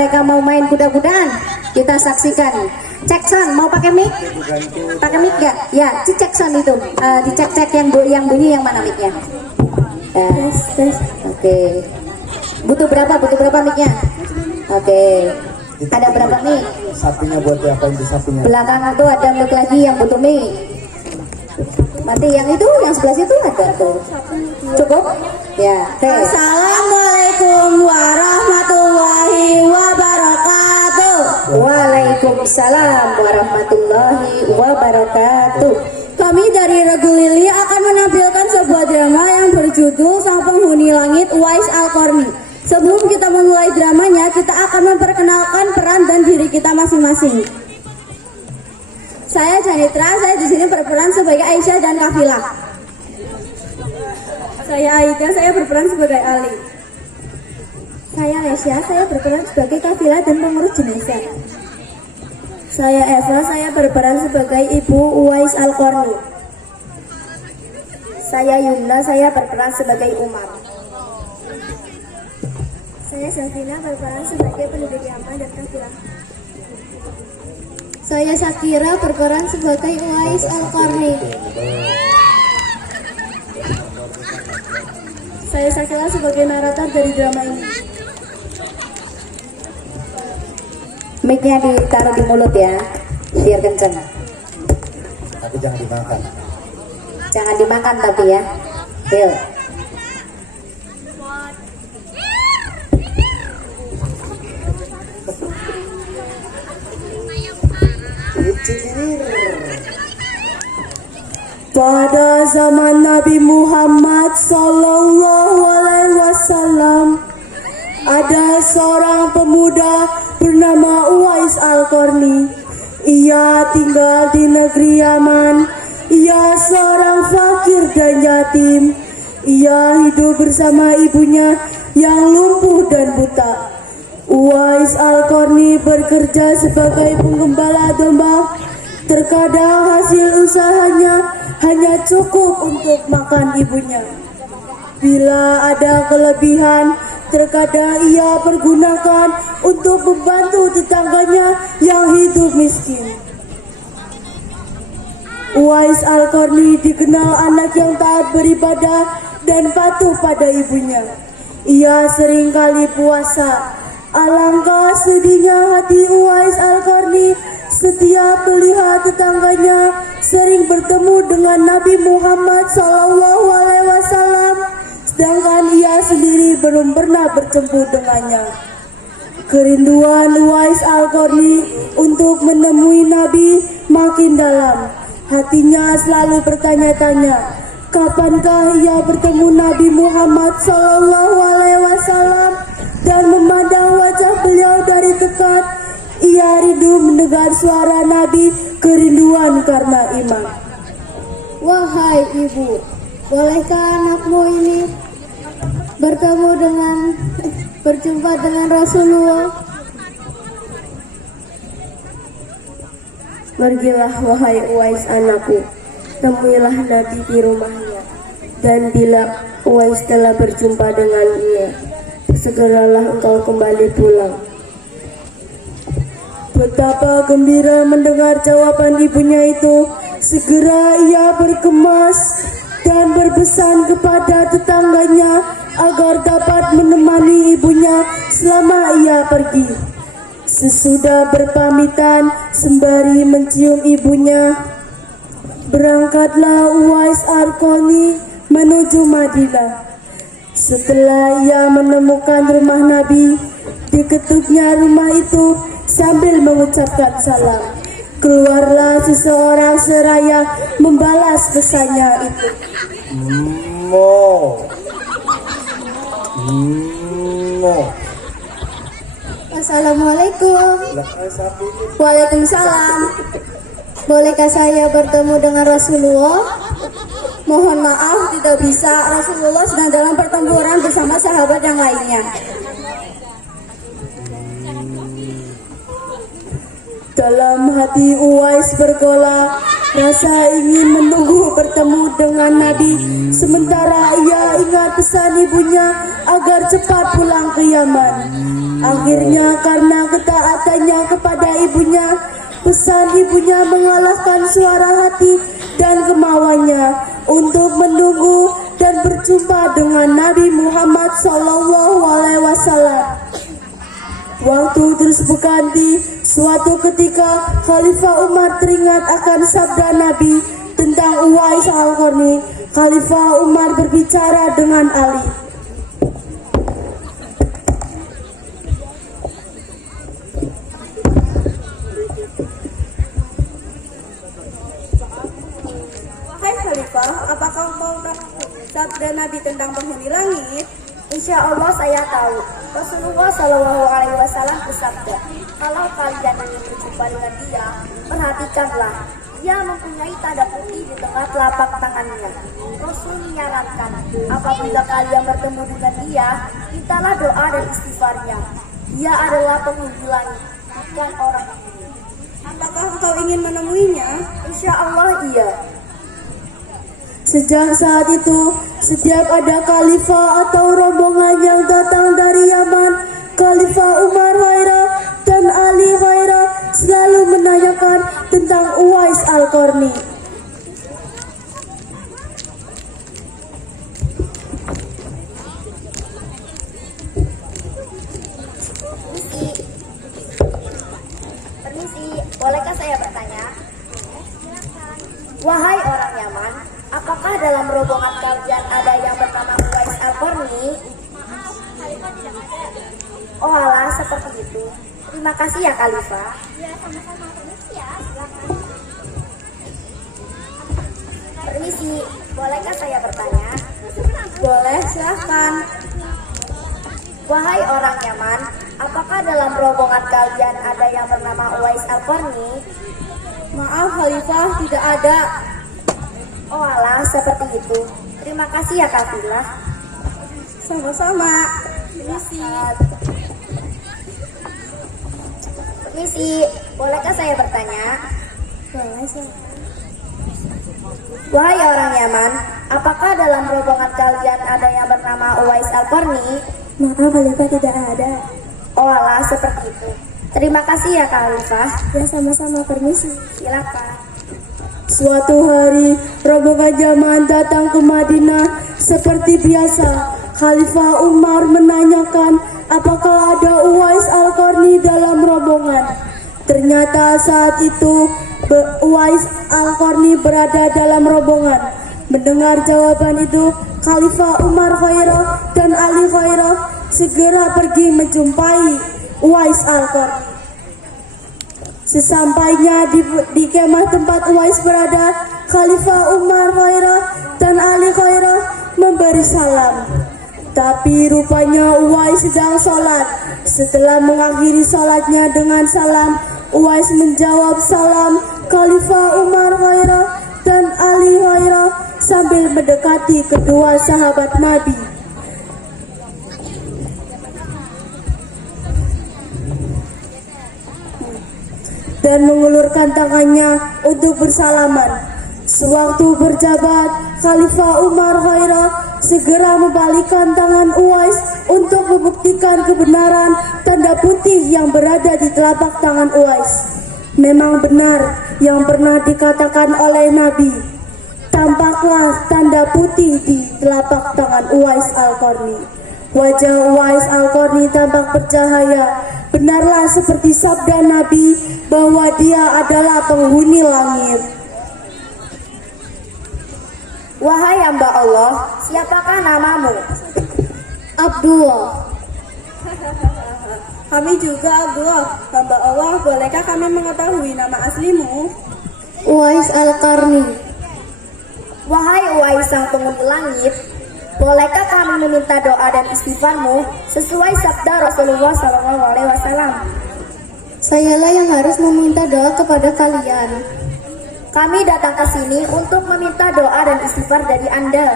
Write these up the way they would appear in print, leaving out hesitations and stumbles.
mereka mau main kuda-kudaan. Kita saksikan. Cek sound, mau pakai mic? Pakai mic gak? Ya, cek sound itu. Dicek-cek yang bunyi yang mana micnya? Oke. Butuh berapa micnya? Oke. Ada berapa mic? Sapinya buat diapain di sapinya? Belakang itu ada mic lagi yang butuh mic. Berarti yang itu, yang sebelah situ ada tuh. Cukup? Ya. Okay. Assalamualaikum warahmatullahi wabarakatuh. Waalaikumsalam warahmatullahi wabarakatuh. Kami dari Regu Lili akan menampilkan sebuah drama yang berjudul Sang Penghuni Langit Uwais Al-Qarni. Sebelum kita memulai dramanya, kita akan memperkenalkan peran dan diri kita masing-masing. Saya Janitra, saya di sini berperan sebagai Aisyah dan Kafilah. Saya Aida, saya berperan sebagai Ali. Saya Lesya, saya berperan sebagai Kafilah dan pengurus jenazah. Saya Eva, saya berperan sebagai Ibu Uwais Al-Qarni. Saya Yumna, saya berperan sebagai Umar. Saya Safina, berperan sebagai penduduk Yaman dan Kafilah. Saya Sakira, berperan sebagai Uwais Al-Qarni. Saya Sakila sebagai narator dari drama ini. Mic-nya ditaruh di mulut ya, biar kenceng. Tapi jangan dimakan. Jangan dimakan tapi ya. Yuk. Pada zaman Nabi Muhammad Sallallahu Alaihi Wasallam, ada seorang pemuda bernama Uwais Al-Qarni. Ia tinggal di negeri Yaman. Ia seorang fakir dan yatim. Ia hidup bersama ibunya yang lumpuh dan buta. Uwais Al-Qarni bekerja sebagai penggembala domba. Terkadang hasil usahanya hanya cukup untuk makan ibunya. Bila ada kelebihan, terkadang ia pergunakan untuk membantu tetangganya yang hidup miskin. Uwais Al-Qarni dikenal anak yang taat beribadah dan patuh pada ibunya. Ia seringkali puasa. Alangkah sedihnya hati Uwais Al-Qarni setiap melihat tetangganya sering bertemu dengan Nabi Muhammad SAW, sedangkan ia sendiri belum pernah bertemu dengannya. Kerinduan Uwais Al-Qarni untuk menemui Nabi makin dalam. Hatinya selalu bertanya-tanya, kapankah ia bertemu Nabi Muhammad SAW dan memandang wajah beliau dari dekat. Ia rindu mendengar suara Nabi, kerinduan karena iman. Wahai ibu, bolehkah anakmu ini berjumpa dengan Rasulullah? Pergilah wahai Uwais anakku, temuilah Nabi di rumahnya. Dan bila Uwais telah berjumpa dengan dia, segeralah engkau kembali pulang. Betapa gembira mendengar jawaban ibunya itu. Segera ia berkemas dan berpesan kepada tetangganya agar dapat menemani ibunya selama ia pergi. Sesudah berpamitan sembari mencium ibunya, berangkatlah Uwais Al-Qarni menuju Madinah. Setelah ia menemukan rumah Nabi, diketuknya rumah itu sambil mengucapkan salam. Keluarlah seseorang seraya membalas pesannya itu. Assalamualaikum. Waalaikumsalam. Bolehkah saya bertemu dengan Rasulullah? Mohon maaf tidak bisa, Rasulullah sedang dalam pertempuran bersama sahabat yang lainnya. Dalam hati Uwais bergolak rasa ingin menunggu bertemu dengan Nabi, sementara ia ingat pesan ibunya agar cepat pulang ke Yaman. Akhirnya karena ketaatannya kepada ibunya, pesan ibunya mengalahkan suara hati dan kemauannya untuk menunggu dan berjumpa dengan Nabi Muhammad SAW. Waktu terus berganti, suatu ketika Khalifah Umar teringat akan sabda Nabi tentang Uwais Al-Qarni. Khalifah Umar berbicara dengan Ali. Hai Khalifah, apakah kau tahu sabda Nabi tentang penghuni langit? Insya Allah saya tahu. Rasulullah Shallallahu Alaihi Wasallam bersabda, kalau kalian ingin berjumpa dengan dia, perhatikanlah. Dia mempunyai tanda putih di tengah telapak tangannya. Rasul menyarankan, apabila kalian bertemu dengan dia, mintalah doa dan istighfarnya. Dia adalah penghuni langit, bukan orang bumi. Apakah kau ingin menemuinya? Insya Allah iya. Sejak saat itu, setiap ada khalifah atau rombongan yang datang dari Yaman, Khalifah Umar Khairah dan Ali Khairah selalu menanyakan tentang Uwais Al-Qarni. Permisi, bolehkah saya bertanya? Wahai orang Yaman, apakah dalam rombongan kalian ada yang bernama Uwais Al-Qarni? Oh alah, seperti itu. Terima kasih ya Khalifah. Ya, sama-sama. Permisi ya, silakan. Permisi, bolehkah saya bertanya? Boleh, silahkan. Wahai orang Yaman, apakah dalam rombongan kalian ada yang bernama Uwais Al-Qarni? Maaf Khalifah, tidak ada. Oh alah, seperti itu. Terima kasih ya Kafilah. Sama-sama. Permisi. Permisi, bolehkah saya bertanya? Boleh, silahkan. Wahai orang Yaman, apakah dalam rombongan kalian ada yang bernama Uwais Al-Qarni? Maaf Khalifah, tidak ada. Oh alah, seperti itu. Terima kasih ya Khalifah. Ya, sama-sama. Permisi. Silakan. Suatu hari, rombongan Yaman datang ke Madinah seperti biasa. Khalifah Umar menanyakan apakah ada Uwais Al-Qarni dalam rombongan. Ternyata saat itu Uwais Al-Qarni berada dalam rombongan. Mendengar jawaban itu, Khalifah Umar Khairah dan Ali Khairah segera pergi menjumpai Uwais Al-Qarni. Sesampainya di kemah tempat Uwais berada, Khalifah Umar Khairah dan Ali Khairah memberi salam. Tapi rupanya Uwais sedang sholat. Setelah mengakhiri sholatnya dengan salam, Uwais menjawab salam Khalifah Umar Khairah dan Ali Khairah sambil mendekati kedua sahabat Nabi. Dan mengulurkan tangannya untuk bersalaman. Sewaktu berjabat, Khalifah Umar Khairah segera membalikkan tangan Uwais untuk membuktikan kebenaran tanda putih yang berada di telapak tangan Uwais. Memang benar yang pernah dikatakan oleh Nabi. Tampaklah tanda putih di telapak tangan Uwais Al-Qarni. Wajah Uwais Al-Qarni tampak bercahaya. Benarlah seperti sabda Nabi bahwa dia adalah penghuni langit. Wahai hamba Allah, siapakah namamu? Abdullah. Kami juga Abdullah. Hamba Allah, bolehkah kami mengetahui nama aslimu? Uwais Al-Qarni. Wahai Uwais sang penghuni langit, bolehkah kami meminta doa dan istighfarmu sesuai sabda Rasulullah SAW? Sayalah yang harus meminta doa kepada kalian. Kami datang ke sini untuk meminta doa dan istighfar dari Anda.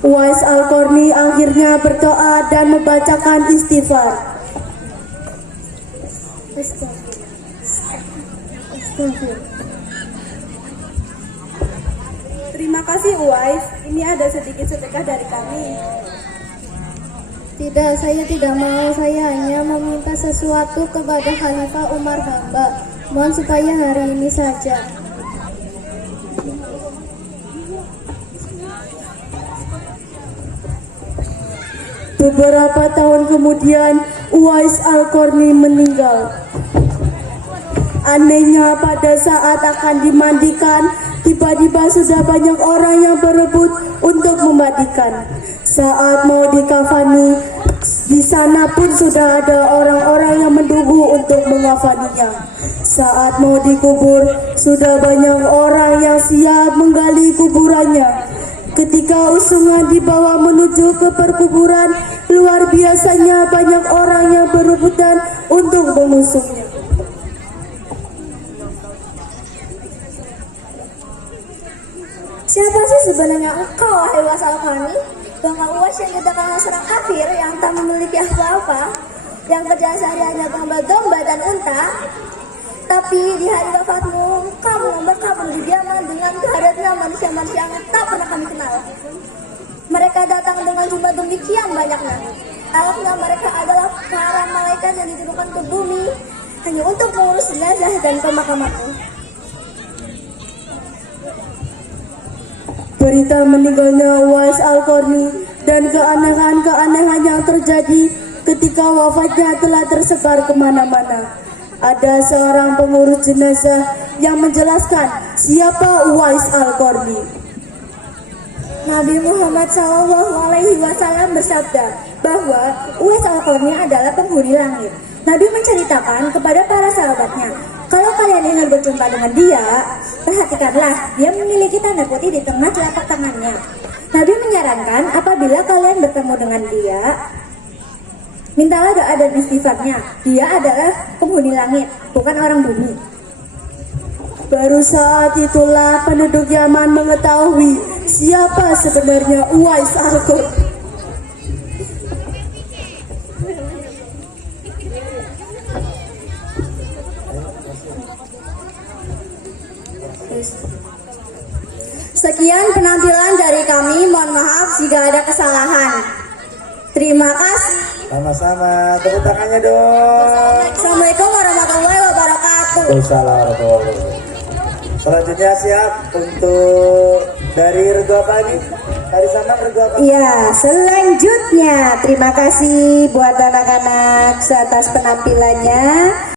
Uwais Al-Qarni akhirnya berdoa dan membacakan istighfar. Terima Makasih Uwais, ini ada sedikit sedekah dari kami. Tidak, saya tidak mau. Saya hanya meminta sesuatu kepada Khalifah Umar hamba. Mohon supaya hari ini saja. Beberapa tahun kemudian, Uwais Al-Qarni meninggal. Anehnya pada saat akan dimandikan, tiba-tiba sudah banyak orang yang berebut untuk memandikan. Saat mau dikafani, di sana pun sudah ada orang-orang yang menunggu untuk mengafaninya. Saat mau dikubur, sudah banyak orang yang siap menggali kuburannya. Ketika usungan dibawa menuju ke perkuburan, luar biasanya banyak orang yang berebutan untuk mengusungnya. Siapa sih sebenarnya engkau, wahai Uwais Al-Qarni? Bangka Uwais yang kita kenal seorang kafir yang tak memiliki apa-apa, yang kerja sehari-harinya mengambil domba dan unta. Tapi di hari wafatmu, kamu berkabung di diaman dengan kehadirannya manusia-manusia yang tak pernah kami kenal. Mereka datang dengan jumlah demikian banyaknya. Agaknya mereka adalah para malaikat yang diturunkan ke bumi hanya untuk mengurus jenazah dan pemakamanmu. Berita meninggalnya Uwais Al-Qarni dan keanehan-keanehan yang terjadi ketika wafatnya telah tersebar kemana-mana. Ada seorang pengurus jenazah yang menjelaskan siapa Uwais Al-Qarni. Nabi Muhammad SAW bersabda bahwa Uwais Al-Qarni adalah penghuni langit. Nabi menceritakan kepada para sahabatnya, kalau kalian ingin berjumpa dengan dia, perhatikanlah, dia memiliki tanda putih di tengah telapak tangannya. Nabi menyarankan apabila kalian bertemu dengan dia, mintalah doa dan istighfarnya. Dia adalah penghuni langit, bukan orang bumi. Baru saat itulah penduduk Yaman mengetahui siapa sebenarnya Uwais Al-Qarni. Sekian penampilan dari kami, mohon maaf jika ada kesalahan. Terima kasih. Sama-sama, tepuk tangannya dong. Assalamualaikum warahmatullahi wabarakatuh. Wassalamualaikum. Selanjutnya siap untuk dari regu apa nih? Dari sana regu apa? Ya, selanjutnya terima kasih buat anak-anak atas penampilannya.